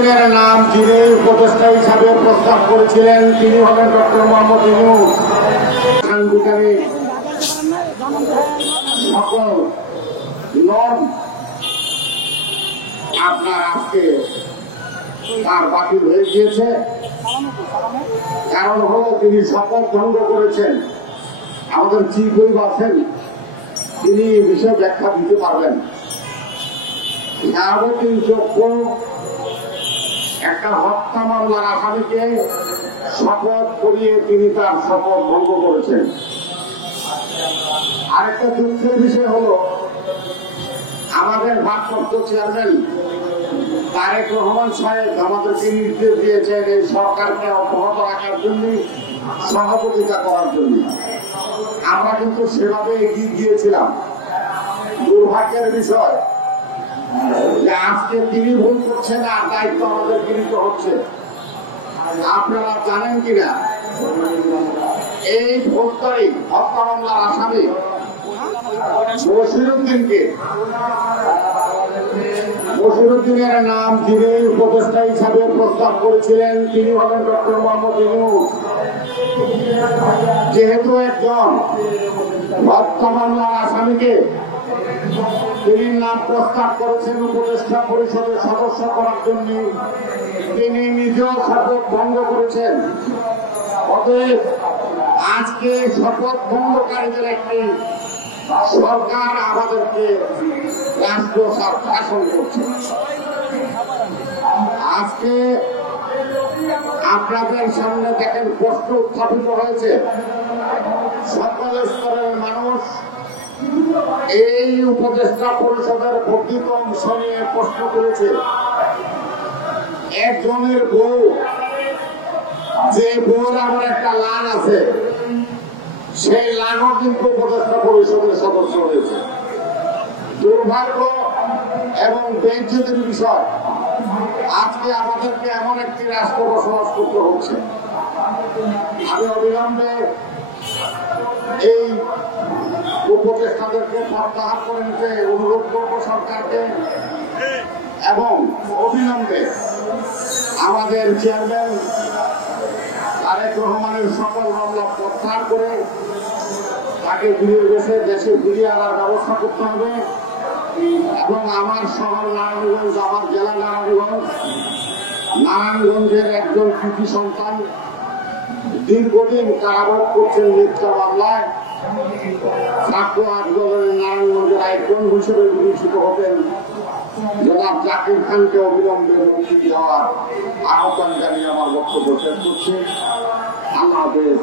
মফিজুদ্দিনের নাম যিনি উপদেষ্টা হিসাবে প্রস্তাব করেছিলেন তিনি হলেন ডক্টর মোহাম্মদ ইউনূস। সাংবিধানিক সকল নর্ম আপনার আজকে তার বাতিল হয়ে গিয়েছে। কারণ হলো তিনি শপথ ভঙ্গ করেছেন। আমাদের চিফ হুইপ আছেন, তিনি এই বিষয়ে ব্যাখ্যা দিতে পারবেন। যোগ্য একটা হত্যা মামলার আসামিকে শপথ করিয়ে তিনি তার শপথ ভঙ্গ করেছেন। আরেকটা দুঃখের বিষয় হলো আমাদের ভারপ্রাপ্ত চেয়ারম্যান তারেক রহমান সাহেব আমাদেরকে নির্দেশ দিয়েছেন এই সরকারকে অব্যাহত রাখার জন্য, সহযোগিতা করার জন্য। আমরা কিন্তু সেভাবে এগিয়ে গিয়েছিলাম। দুর্ভাগ্যের বিষয় যে আজকে তিনি ভুল করছেন আর দায়িত্ব আমাদেরকে নিতে হচ্ছে। আপনারা জানেন কিনা এই ফৌজদারি হত্যা মামলার আসামি মফিজুদ্দিনের নাম যিনি উপদেষ্টা হিসাবে প্রস্তাব করেছিলেন তিনি হলেন ডক্টর মোহাম্মদ ইউনূস। যেহেতু একজন হত্যা মামলার আসামিকে তিনি নাম প্রস্তাব করেছেন উপদেষ্টা পরিষদের সদস্য করার জন্য, তিনি নিজেও শপথ ভঙ্গ করেছেন। অতএব আজকে শপথ ভঙ্গকারীদের একটি সরকার আমাদেরকে রাষ্ট্র শাসন করছে। আজকে আপনাদের সামনে দেখেন প্রশ্ন উত্থাপিত হয়েছে। সকল স্তরের মানুষ এই উপদেষ্টা পরিষদের বর্ধিত অংশ নিয়ে প্রশ্ন করেছে। একজনের বউ, যে বউর আমার একটা লান আছে, সেই লানও কিন্তু উপদেষ্টা পরিষদের সদস্য হয়েছে। দুর্ভাগ্য এবং বেইজ্জতির বিষয়, আজকে আমাদেরকে এমন একটি রাষ্ট্র বসবাস করতে হচ্ছে। আমি অবিলম্বে এই উপদেষ্টাদেরকে প্রত্যাহার করে নিতে অনুরোধ করব সরকারকে, এবং অবিলম্বে আমাদের চেয়ারম্যান তারেক রহমানের সকল মামলা প্রত্যাহার করে তাকে দেশে ফিরিয়ে আনার ব্যবস্থা করতে হবে। এবং আমার শহর নারায়ণগঞ্জ, আমার জেলা নারায়ণগঞ্জের একজন কৃতি সন্তান দীর্ঘদিন কারাভোগ করছেন মিথ্যা মামলায়। ছাত্র আন্দোলনের নারায়ণগঞ্জের আইকন হিসেবে বিবেচিত হতেন জনাব জাকির খানকে অবিলম্বে মুক্তি দেওয়ার আহ্বান জানিয়ে আমার বক্তব্য শেষ করছি। আল্লাহ হাফেজ।